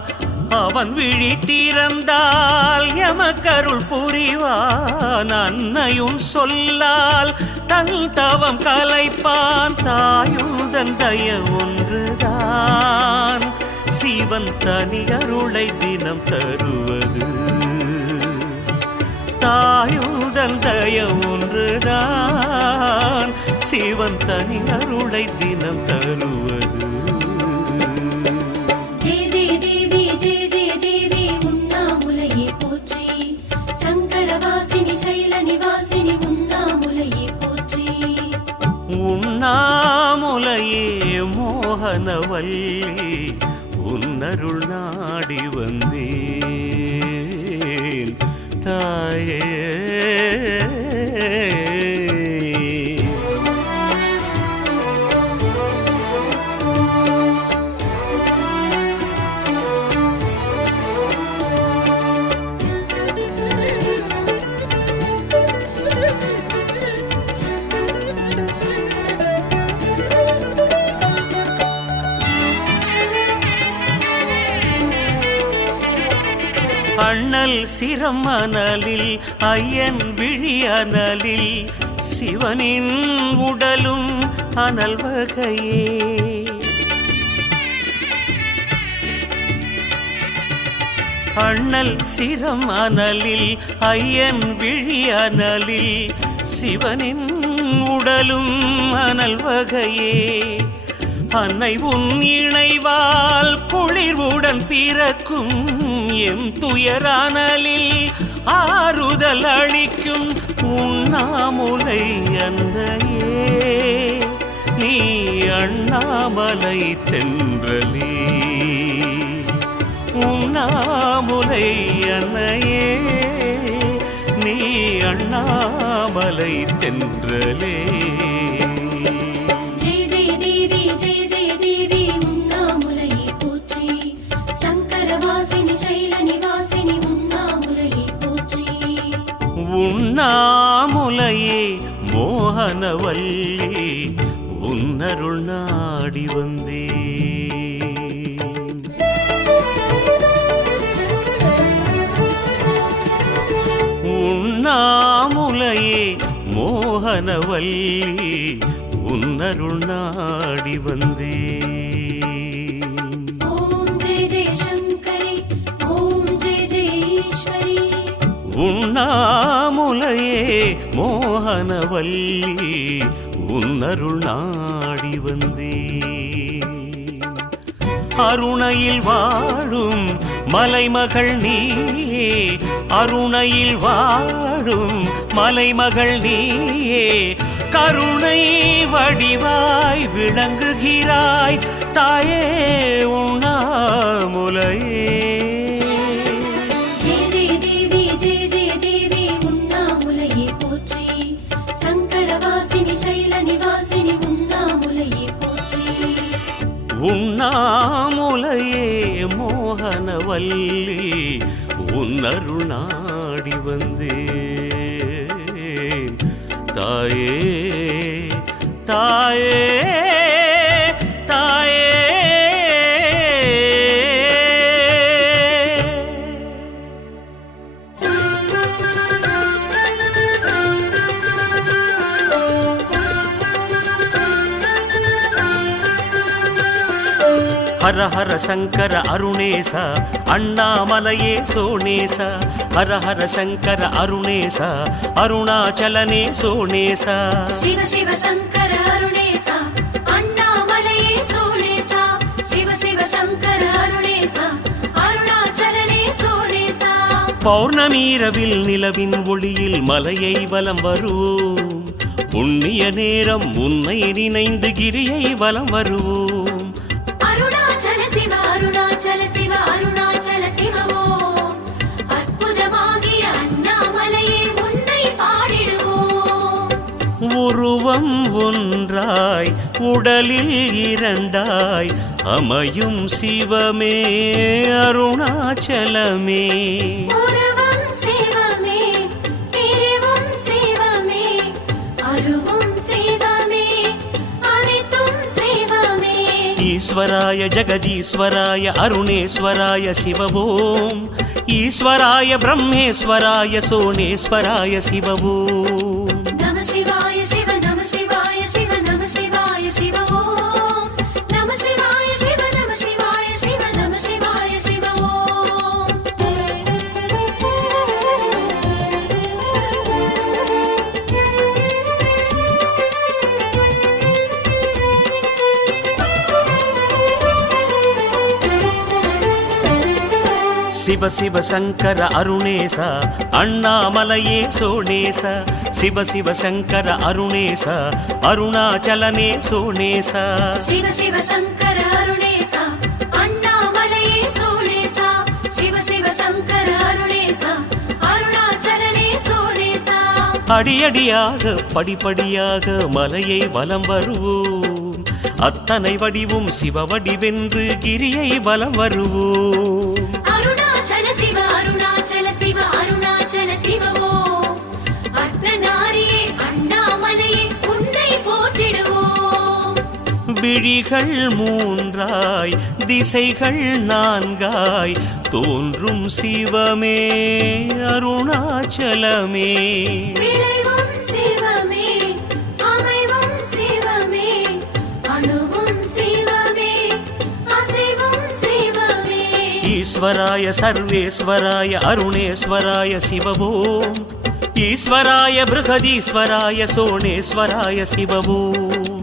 அவன் விழித்திறந்தால் எமக்கருள் புரிவான். அன்னையும் சொல்லால் தன் தவம் கலைப்பான். தாயுதன் தய ஒன்றுதான் சிவன் தனி அருளை தினம் தருவது. தாயுதன் தய ஒன்றுதான் சிவன் தனி அருளை தினம் தருவது. உண்ணாமுலையே மோகனவல்லி உன்னருள் நாடி வந்தேன் தாயே. அண்ணல் அண்ணல் சிரம் அனலில் ஐயன் விழி அனலில் சிவனின் உடலும் அனல் வகையே. அண்ணல் சிரம் அனலில் ஐயன் விழி அனலில் சிவனின் உடலும் அனல் வகையே. அன்னை உன் இணைவால் குளிர்வுடன் பிறக்கும் எம் துயரானலில் ஆறுதல் அளிக்கும் உண்ணாமுலை அன்னையே. நீ அண்ணாமலை தென்றலே, உண்ணாமுலை அன்னையே. நீ அண்ணாமலை தென்றலே. உண்ணாமுலையே மோகனவல்லி உன்னருள் நாடி வந்தே. உண்ணாமுலையே மோகனவல்லி உன்னருள் நாடி வந்தே. உண்ணாமுலையே மோகனவல்லி உன்னருள் நாடி வந்தே. அருணையில் வாழும் மலைமகள் நீயே, அருணையில் வாழும் மலைமகள் நீயே. கருணை வடிவாய் விளங்குகிறாய் தாயே உண்ணாமுலையே. உண்ணாமுலையே மோகனவல்லி உன்னருள் நாடி வந்தேன் தாயே தாயே தாயே. ஹர ஹர சங்கர அருணேச அண்ணாமலையே சோணேச. ஹர ஹர சங்கர அருணேச அருணாச்சலனே சோணேச. சிவ சிவ சங்கர அருணேச அண்ணாமலையே சோணேச. சிவ சிவ சங்கர அருணேச அருணாச்சலனே சோணேச. பௌர்ணமீரவில் நிலவின் ஒளியில் மலையை வலம் வருவோம். புண்ணிய நேரம் உன்னை நினைந்து கிரியை வலம் வருவோம். அருணாச்சல சிவ அருணாச்சல சிவ அருணாச்சல சிவவோ அற்புதமாகிய அண்ணாமலையே உன்னை பாடிடுவோம். உருவம் ஒன்றாய் உடலில் இரண்டாய் அமையும் சிவமே அருணாச்சலமே. உருவம் சிவமே, பிரிவும் சிவமே, அருவும் சிவமே, அனைத்தும் சிவமே. ஈஸ்வராய ஜகதீஸ்வராய அருணேஸ்வராய சிவவோம். ஈஸ்வராய பிரம்மேஸ்வராய சோணேஸ்வராய சிவவோம். நம சிவாய சிவ நம சிவாய சிவ நம சிவாய சிவவோம். நம சிவாய சிவ நம சிவாய சிவ நம சிவாய சிவவோம். சிவ சிவ சங்கர அருணேச அண்ணாமலையே சோணேச. சிவ சிவ சங்கர அருணேச அருணாச்சலனே சோணேச. சிவ சிவ சங்கர அருணேச அண்ணாமலையே சோணேச. சிவ சிவ சங்கர அருணேச அருணாச்சலனே சோணேச. அடியடியாக படிப்படியாக மலையை வலம் வருவோம். அத்தனை வடிவும் சிவ வடிவென்று கிரியை வலம் வருவோம். அருணாச்சல சிவ அருணாச்சல சிவ அருணாச்சல சிவவோ அர்த்தநாரியே அண்ணாமலையே உன்னை போற்றிடுவோம். விழிகள் மூன்றாய் திசைகள் நான்காய் தோன்றும் சிவமே அருணாச்சலமே. விளைவும் சிவமே, அமைவும் சிவமே, அணுவும் சிவமே, அசைவும் சிவமே. ஈஸ்வராய சர்வேஸ்வராய அருணேஸ்வராய சிவவோம். ஈஸ்வராய பிருகதீஸ்வராய சோணேஸ்வராய சிவவோம்.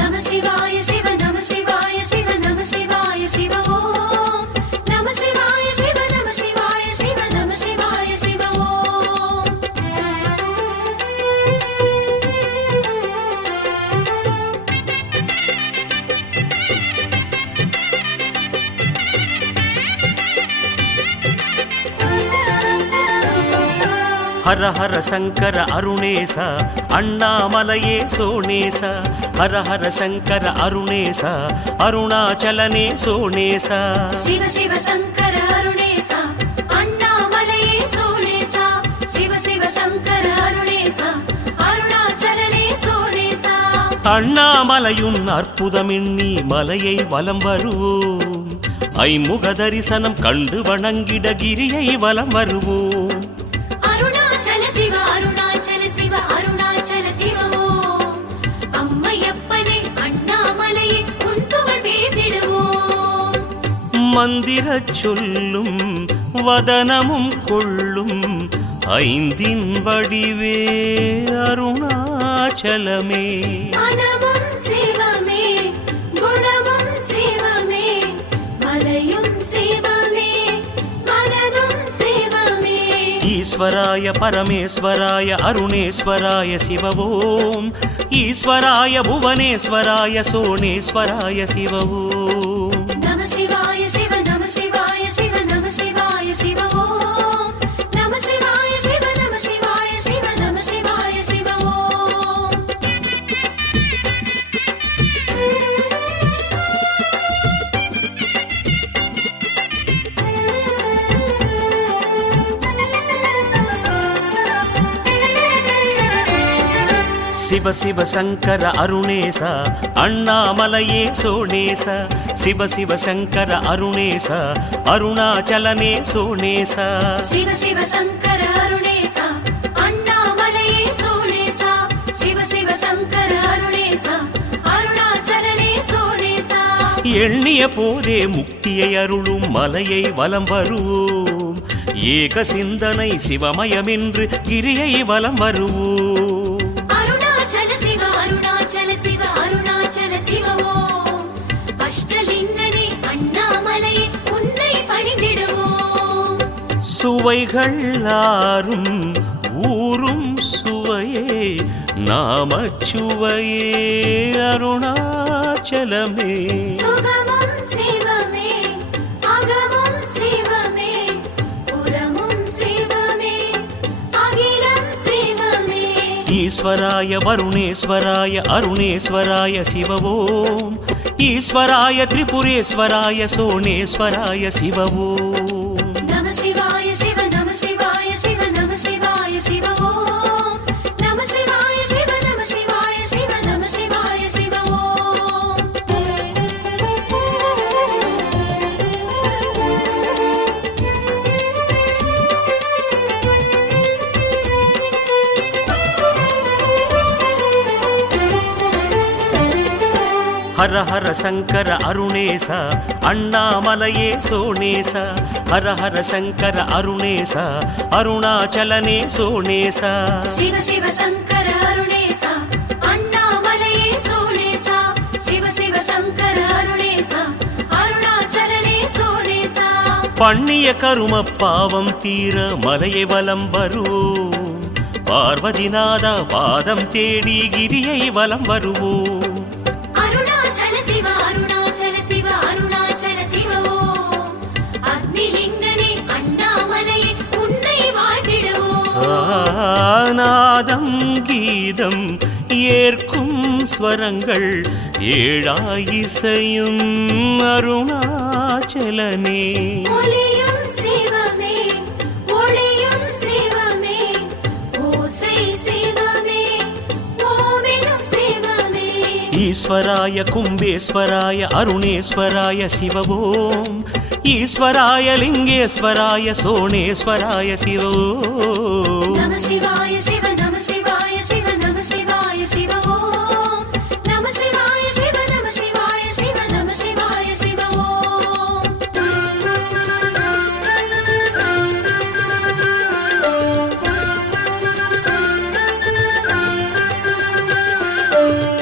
நம சிவாய சிவ நம சிவாய சிவ நம சிவாய சிவ ஓம். நம சிவாய சிவ நம சிவாய சிவ நம சிவாய சிவ ஓம். ஹர ஹர சங்கர அருணேச அண்ணாமலையே சோணேச. ஹர ஹர சங்கர அருணேச அருணாச்சலனே சோணேச. சிவ சிவ சங்கர அருணேசா அண்ணாமலையே சோணேசா. சிவ சிவ சங்கர அருணேசா அருணாச்சலனே சோணேசா. அண்ணாமலையுன் அற்புதமெண்ணி மலையை வலம் வருவோம். ஐமுக தரிசனம் கண்டு வணங்கிட கிரியை வலம் வருவோம். அருணாச்சல சிவ அருணாச்சல சிவ அருணாச்சல சிவ ஓம். அம்மையப்பனே அண்ணாமலையே உன் புகழ் பேசிடுவோம். மந்திரச் சொல்லும் வதனமும் கொள்ளும் ஐந்தின் வடிவே அருணாச்சலமே. மனமும் சிவமே, குணமும் சிவமே, மலையும் சிவமே, மனதும் சிவமே. ஈஸ்வராய பரமேஸ்வராய அருணேஸ்வராய சிவவோம். ஈஸ்வராய புவனேஸ்வராய சோணேஸ்வராய சிவவோம். நம சிவாய சிவ நம சிவாய சிவ நம சிவாய சிவ ஓம். நம சிவாய சிவ நம சிவாய சிவ நம சிவாய சிவ ஓம். சிவ சிவ சங்கர அருணேச அண்ணாமலையே சோணேச. சிவ சிவ சங்கர அருணேச அருணாச்சலனே சோணேச. சிவ சிவ சங்கர அருணேசா அண்ணாமலையே சோணேசா. சிவ சிவ சங்கர அருணேசா அருணாச்சலனே சோணேசா. எண்ணிய போதே முக்தியை அருளும் மலையை வலம் வருவோம். ஏக சிந்தனை சிவமயமென்று கிரியை வலம் வருவோம். அருணாச்சல சிவ அருணாச்சல சிவ அருணாச்சல சிவ ஓம். அஷ்டலிங்கனே அண்ணாமலையே உன்னை பணிந்திடுவோம். சுவைகள் ஆறும் ஊரும் சுவையே நாமச்சுவையே அருணாச்சலமே. சுகமும் சிவமே, அகமும் சிவமே, புறமும் சிவமே, அகிலம் சிவமே. ஈஸ்வராய வருணேஸ்வராய அருணேஸ்வராய சிவவோம். ஈஸ்வராய திரிபுரேஸ்வராய சோணேஸ்வராய சிவவோம். நம சிவாய சிவ நம சிவாய சிவ நம சிவாய சிவ ஓம். நம சிவாய சிவ நம சிவாய சிவ நம சிவாய சிவ ஓம். ஹர ஹர சங்கர அருணேச அண்ணாமலையே சோணேச. ஹர ஹர சங்கர அருணேச அருணாச்சலனே சோணேச. சிவ சிவ சங்கர அருணேசா அண்ணாமலையே சோணேசா. சிவ சிவ சங்கர அருணேசா அருணாச்சலனே சோணேசா. பண்ணிய கரும பாவம் தீர மலையை வலம் வருவோம். பார்வதிநாதா பாதம் தேடி கிரியை வலம் வருவோம். அருணாச்சல சிவ அருணாச்சல சிவ அருணாச்சல சிவ ஓம். அக்னிலிங்கனே அண்ணாமலையே உன்னை வாழ்த்திடுவோம். நாதம் கீதம் ஏற்கும் ஸ்வரங்கள் ஏழாயிசையும் அருணாச்சலனே. ஒலியும் சிவமே, ஒளியும் சிவமே, ஓசை சிவமே, ஓமெனும் சிவமே. ஈஸ்வராய கும்பேஸ்வராய அருணேஸ்வராய சிவவோம். ஈஸ்வராய லிங்கேஸ்வராய சோணேஸ்வராய சிவ ஓம் நம சிவாய சிவ நம சிவாய சிவ நம சிவாய சிவ ஓம் நம சிவாய சிவ நம சிவாய சிவ நம சிவாய சிவ ஓம்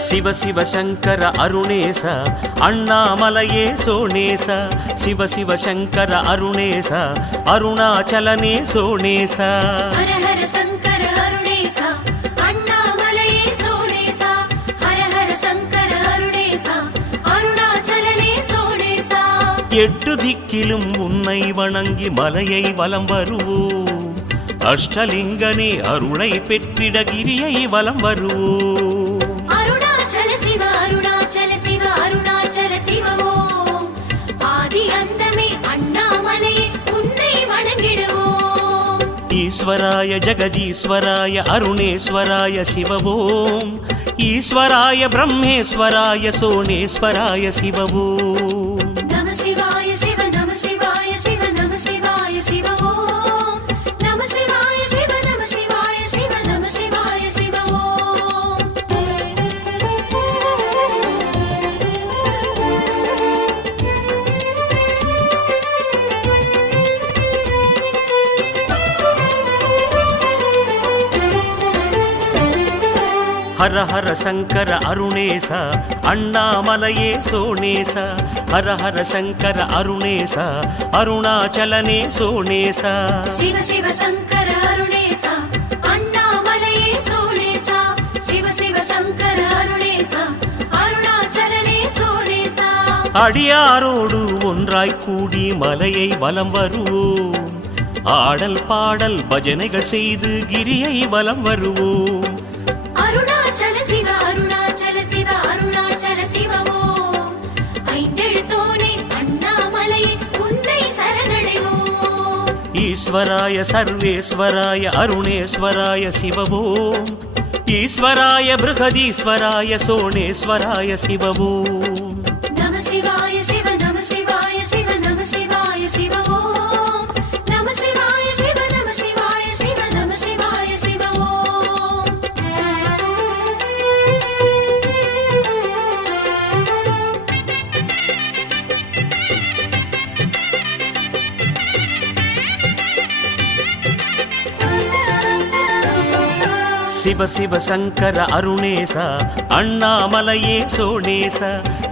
சிவ சிவ சங்கர அருணேச அண்ணாமலையே சோணேச சிவ சிவ சங்கர அருணேச அருணாச்சலனே சோணேச ஹர ஹர சங்கர அருணேசா அண்ணாமலையே சோணேசா ஹர ஹர சங்கர அருணேசா அருணாச்சலனே சோணேசா எட்டு திக்கிலும் உன்னை வணங்கி மலையை வலம் வருவோம் அஷ்டலிங்கனே அருளை பெற்றிட கிரியை வலம் வருவோம் அருணாச்சல சிவ அருணாச்சல சிவ அருணாச்சல சிவ ஓம் ஆதி அந்தமே அண்ணாமலையே உன்னை வணங்கிடுவோம் ஈஸ்வராய ஜெகதீஸ்வராய அருணேஸ்வராய சிவ ஓம் ஈஸ்வராய பிரம்மேஸ்வராய சோணேஸ்வராய சிவ ஓம் நம சிவாய சிவ நம சிவாய சிவ நம சிவாய சிவ ஓம் நம சிவாய சிவ நம சிவாய சிவ நம சிவாய சிவ ஓம் ஹர ஹர சங்கர அருணேச அண்ணாமலையே சோணேச ஹர ஹர சங்கர அருணேச அருணாச்சலனே சோணேச சிவ சிவ சங்கர அருணேசா அண்ணாமலையே சோணேசா சிவ சிவ சங்கர அருணேசா அருணாச்சலனே சோணேசா அடியாரோடு ஒன்றாய் கூடி மலையை வலம் வருவோம் ஆடல் பாடல் பஜனைகள் செய்து கிரியை வலம் வருவோம் அருணாச்சல சிவ அருணாச்சல சிவ அருணாச்சல சிவ ஓம் ஐந்தெழுத்தோனே அண்ணாமலையே உன்னை சரணடைவோம் ஈஸ்வராய சர்வேஸ்வராய அருணேஸ்வராய சிவ ஓம் ஈஸ்வராய பிருகதீஸ்வராய சோணேஸ்வராய சிவ ஓம் நம சிவாய சிவ நம சிவாய சிவ நம சிவாய சிவ ஓம் நம சிவாய சிவ நம சிவாய சிவ நம சிவாய சிவ ஓம் சிவ சிவ சங்கர அருணேச அண்ணாமலையே சோணேச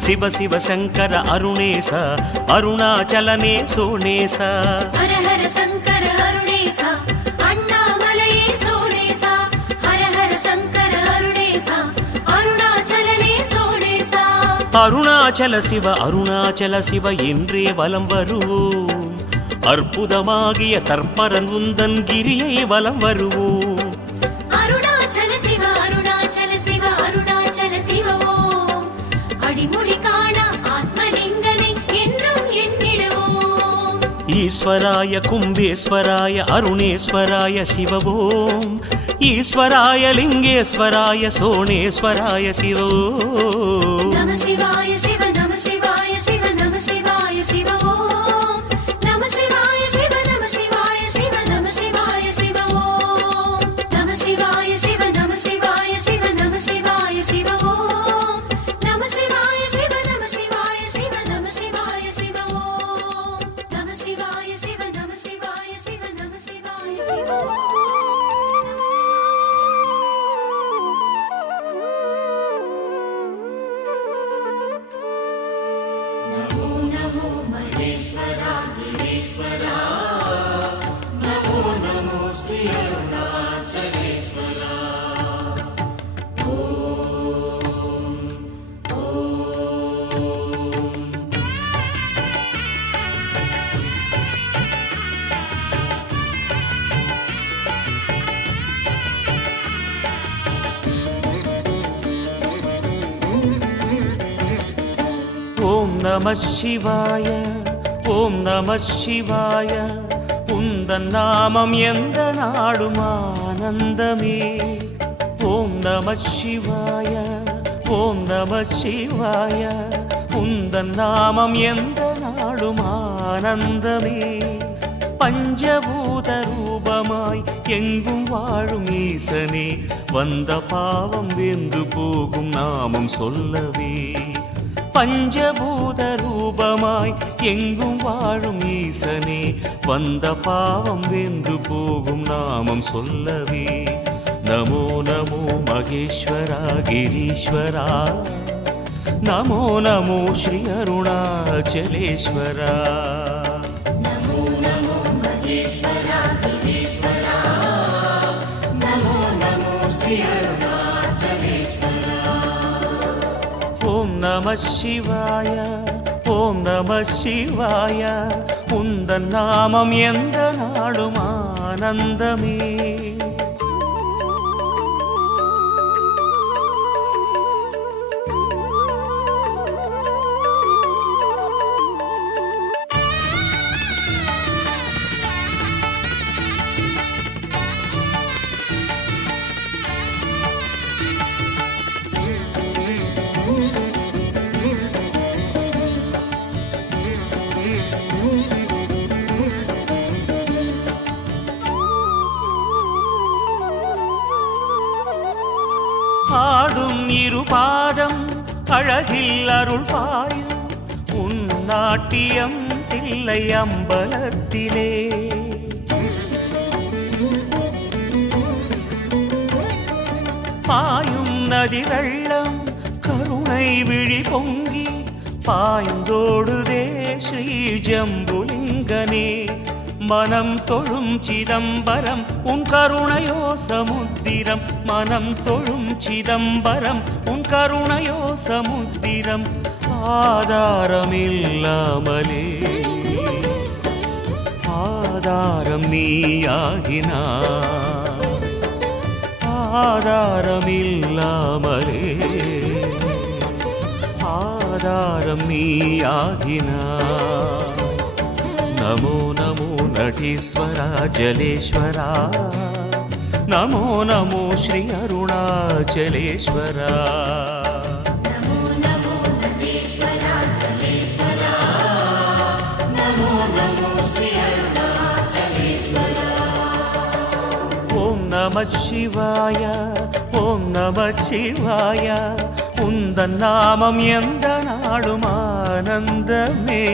சிவ சிவ சங்கர அருணேச அருணாச்சலனே சோணேச ஹர ஹர சங்கர அருணேசா அண்ணாமலையே சோணேசா ஹர ஹர சங்கர அருணேசா அருணாச்சலனே சோணேசா அருணாச்சல சிவ என்றே வலம் வருவோம் அற்புதமாகிய தற்பரன் உந்தன் கிரியை வலம் வருவோம் அருணாச்சல சிவ அருணாச்சல சிவ ஓம் அடிமுடி காண ஆத்மலிங்கனை என்றும் எண்ணிடுவோம் ஈஸ்வராய கும்பேஸ்வராய அருணேஸ்வராய சிவ ஓம் ஈஸ்வராய லிங்கேஸ்வராய சோணேஸ்வராய சிவ ஓம் நம சிவாய சிவ நம சிவாய சிவ நம சிவாய சிவ ஓம் நம சிவாய சிவ நம சிவாய சிவ நம சிவாய சிவ ஓம் நம சிவாய சிவ நம சிவாய சிவ நம சிவாய சிவ ஓம் நம சிவாய சிவ நம சிவாய சிவ நம சிவாய சிவ ஓம் நம சிவாய சிவ நம சிவாய சிவ நம சிவாய சிவ ஓம் नमो नमो महेश्वरा गिरीश्वरा नमो नमो श्री अरुणाचलेश्वरा ஓம் நம சிவாய ஓம் நம சிவாய உந்தன் நாமம் எந்த நாடும் ஆனந்தமே ஓம் நம சிவாய ஓம் நம சிவாய உந்தன் நாமம் எந்த நாடும் நாளும் ஆனந்தமே. பஞ்சபூத ரூபமாய் எங்கும் வாழும் ஈசனே, வந்த பாவம் வெந்து போகும் நாமம் சொல்லவே. பஞ்சபூத ரூபமாய் எங்கும் வாழும் ஈசனே, வந்த பாவம் வெந்து போகும் நாமம் சொல்லவே. நமோ நமோ மகேஸ்வரா கிரீஸ்வரா, நமோ நமோ ஸ்ரீ அருணாச்சலேஸ்வரா. நமோ நமோ மகேஸ்வரா கிரீஸ்வரா, நமோ நமோ ஸ்ரீ அருணாச்சலேஸ்வரா. ஓம் நம சிவாய, ஓம் நம சிவாய, உந்தன் நாமம் எந்த நாளும் ஆனந்தமே. ஆடும் இரு பாதம் அழகில் அருள் பாயும் உன் நாட்டியம் தில்லை அம்பலத்திலே. பாயும் நதி வெள்ளம் கருணை விழி பொங்கி பாய்ந்தோடுதே ஸ்ரீ ஜம்புலிங்கனே. மனம் தொழும் சிதம்பரம் உன் கருணையோ சமுத்திரம், மனம் தொழும் சிதம்பரம் உன் கருணையோ சமுத்திரம். ஆதாரமில்லாமலே ஆதாரம் நீயாகினாய், ஆதாரமில்லாமலே ஆதாரம் நீயாகினாய். நமோ நமோ நடீஸ்வரா ஜலேஸ்வரா, நமோ நமோ ஸ்ரீ அருணாச்சலேஸ்வரா. நமோ நமோ நடீஸ்வரா ஜலேஸ்வரா, நமோ நமோ ஸ்ரீ அருணாச்சலேஸ்வரா. ஓம் நம சிவாய, ஓம் நம சிவாய, உந்தன் நாமம் எந்த நாளும் ஆனந்தமே.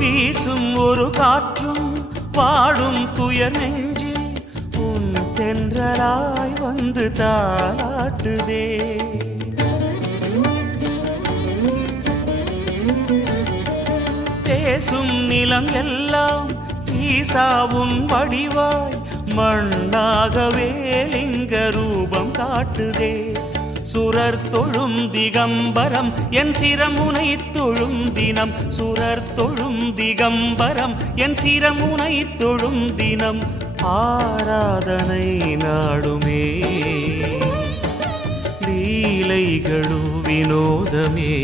வீசும் ஒரு காற்றும் வாடும் துயர் நெஞ்சில் உன் தென்றலாய் வந்து தாளாட்டுதே. பேசும் நிலம் எல்லாம் ஈசா உன் வடிவாய் மண்ணாகவே லிங்க ரூபம் காட்டுதே. சுரர் தொழும் திகம்பரம் என் சிரமுனை தொழும் தினம், சுரர் தொழும் திகம்பரம் என் சிரமுனை தொழும் தினம். ஆராதனை நாடுமே லீலைகளு வினோதமே,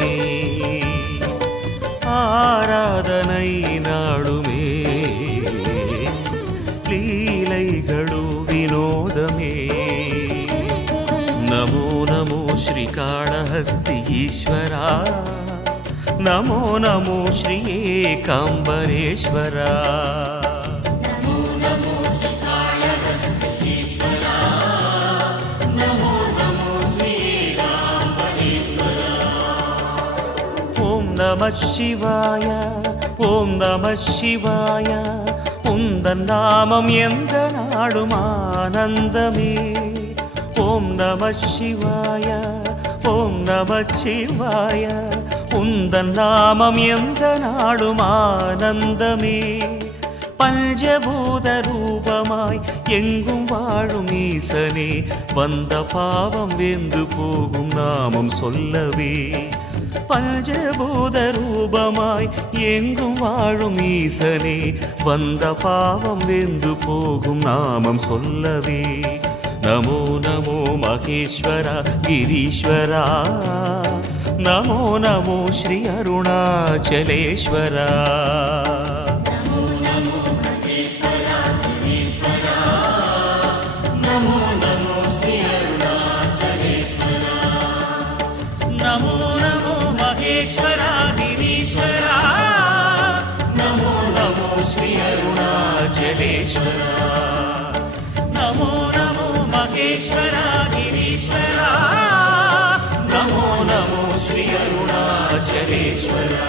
ஆராதனை நாடுமே லீலைகளு வினோதமே. नमो नमो श्रीकाळहस्ति ईश्वरा, नमो नमो श्री एकाम्बरेश्वरा. நமோ நமோ ஸ்ரீகாளஹஸ்தி ஈஸ்வரா, நமோ நமோ ஸ்ரீ ஏகாம்பரேஸ்வரா. ஓம் நம சிவாய, ஓம் நம சிவாய, உந்தன் நாமம் எந்த நாளும் ஆனந்தமே. ஓம் நம சிவாய, ஓம் நம சிவாய, உந்தன் நாமம் எந்த நாளும் ஆனந்தமே. பஞ்சபூத ரூபமாய் எங்கும் வாழும் ஈசனே வந்த பாவம் வெந்து போகும் நாமம் சொல்லவே. பஞ்சபூத ரூபமாய் எங்கும் வாழும் ஈசனே வந்த பாவம் வெந்து போகும் நாமம் சொல்லவே. நமோ நமோ மகேஸ்வரா கிரீஸ்வரா, நமோ நமோ ஸ்ரீ அருணாச்சலேஸ்வரா. नमो नमो महेश्वरा गिरीश्वरा, नमो नमो श्री अरुणाचलेश्वरा. नमो नमो महेश्वरा गिरीश्वरा, नमो नमो श्री अरुणाचलेश्वरा.